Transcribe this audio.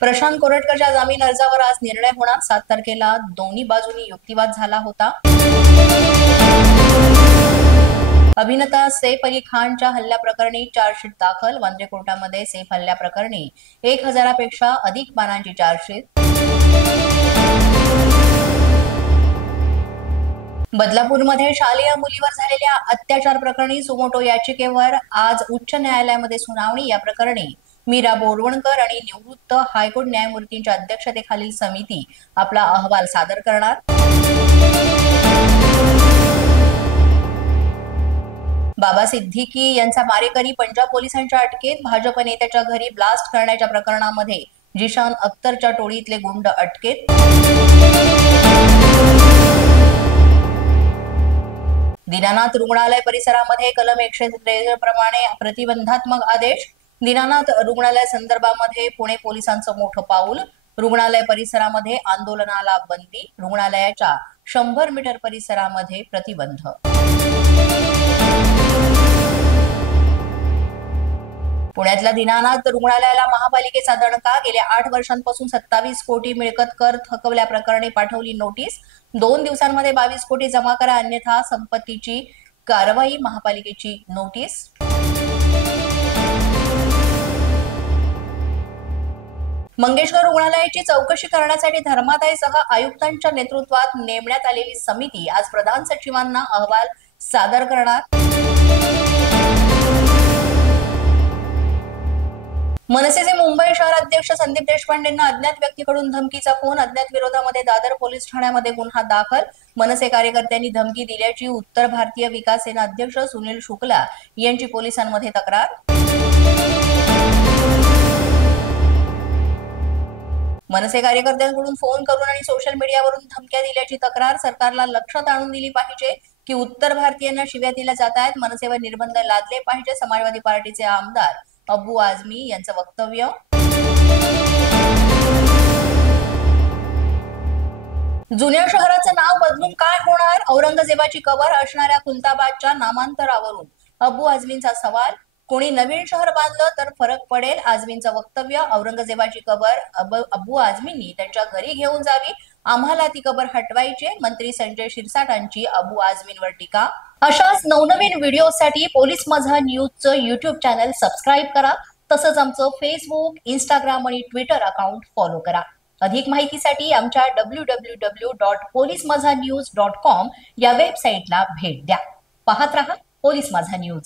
प्रशांत कोरटकरच्या जामीन अर्जावर आज निर्णय होणार। 7 तारखेला दोन्ही बाजूंनी युक्तिवाद झाला होता। अभिनेता सैफ अली खानच्या हल्ल्याप्रकरणी चार्जशीट दाखल। वांद्रे कोर्टामध्ये सैफ हल्ल्याप्रकरणी 1000पेक्षा अधिक पानांची चार्जशीट। बदलापूरमध्ये शालेय मुलीवर झालेल्या अत्याचार प्रकरणी सुमोटो याचिकेवर आज उच्च न्यायालयामध्ये सुनावणी। या प्रकरणी मीरा बोरवणकर आणि निवृत्त हायकोर्ट न्यायमूर्तींच्या अध्यक्षतेखालील समिती आपला अहवाल सादर करणार। बाबा सिद्दीकी यांचा मारेकरी पंजाब पोलिसांच्या अटकेत। भाजप नेत्याच्या घरी ब्लास्ट करण्याच्या प्रकरणामध्ये जिशान अख्तरच्या टोळीतले गुंड अटकेत। दीनानाथ रुग्णालय परिसरामध्ये कलम 113 प्रमाणे प्रतिबंधात्मक आदेश। दीनानाथ रुग्णालय संदर्भामध्ये पुणे पोलिसांचं मोठं पाऊल। रुग्णालय परिसरामध्ये आंदोलनाला बंदी। रुग्णालयाच्या 100 मीटर परिसरामध्ये प्रतिबंध। पुण्यातल्या दीनानाथ रुग्णालयाला महापालिकेचा दणका। गेल्या 8 वर्षांपासून 27 कोटी मिळकत कर थकवल्याप्रकरणी पाठवली नोटीस। 2 दिवसांमध्ये 22 कोटी जमा करा, अन्यथा संपत्तीची कारवाई। महापालिकेची नोटीस। मंगेशकर रुग्णालयाची चौकशी करण्यासाठी धर्मादायसह आयुक्तांच्या नेतृत्वात नेमण्यात आलेली समिती आज प्रधान सचिवांना अहवाल सादर करणार। मनसेचे मुंबई शहर अध्यक्ष संदीप देशपांडेंना अज्ञात व्यक्तीकडून धमकीचा फोन। अज्ञात विरोधामध्ये दादर पोलीस ठाण्यामध्ये गुन्हा दाखल। मनसे कार्यकर्त्यांनी धमकी दिल्याची उत्तर भारतीय विकास सेना अध्यक्ष सुनील शुक्ला यांची पोलिसांमध्ये तक्रार। मनसे कार्यकर्त्यांकडून फोन करून आणि सोशल मीडियावरून धमक्या दिल्याची तक्रार। सरकारला लक्षात आणून दिली पाहिजे की उत्तर भारतीयांना शिव्या दिल्या जात आहेत। मनसेवर निर्बंध लादले पाहिजे। समाजवादी पार्टीचे आमदार अबू आझमी यांचं वक्तव्य। जुन्या शहराचं नाव बदलून काय होणार? औरंगजेबाची कबर असणाऱ्या खुलताबादच्या नामांतरावरून अबू आझमींचा सवाल। कोणी नवीन शहर बांधलं तर फरक पडेल, आझमींचं वक्तव्य। औरंगजेबाची कबर अबू आझमींनी त्यांच्या घरी घेऊन जावी, आम्हाला ती कबर हटवायची। मंत्री संजय शिरसाटांची अबू आझमींवर टीका। अशाच नवनवीन व्हिडिओसाठी पोलीस माझा न्यूजचं YouTube चॅनल सबस्क्राईब करा। तसंच आमचं फेसबुक, इंस्टाग्राम आणि ट्विटर अकाउंट फॉलो करा। अधिक माहितीसाठी आमच्या www.polismazhanews.com या वेबसाईटला भेट द्या। पाहत रहा पोलीस माझा न्यूज।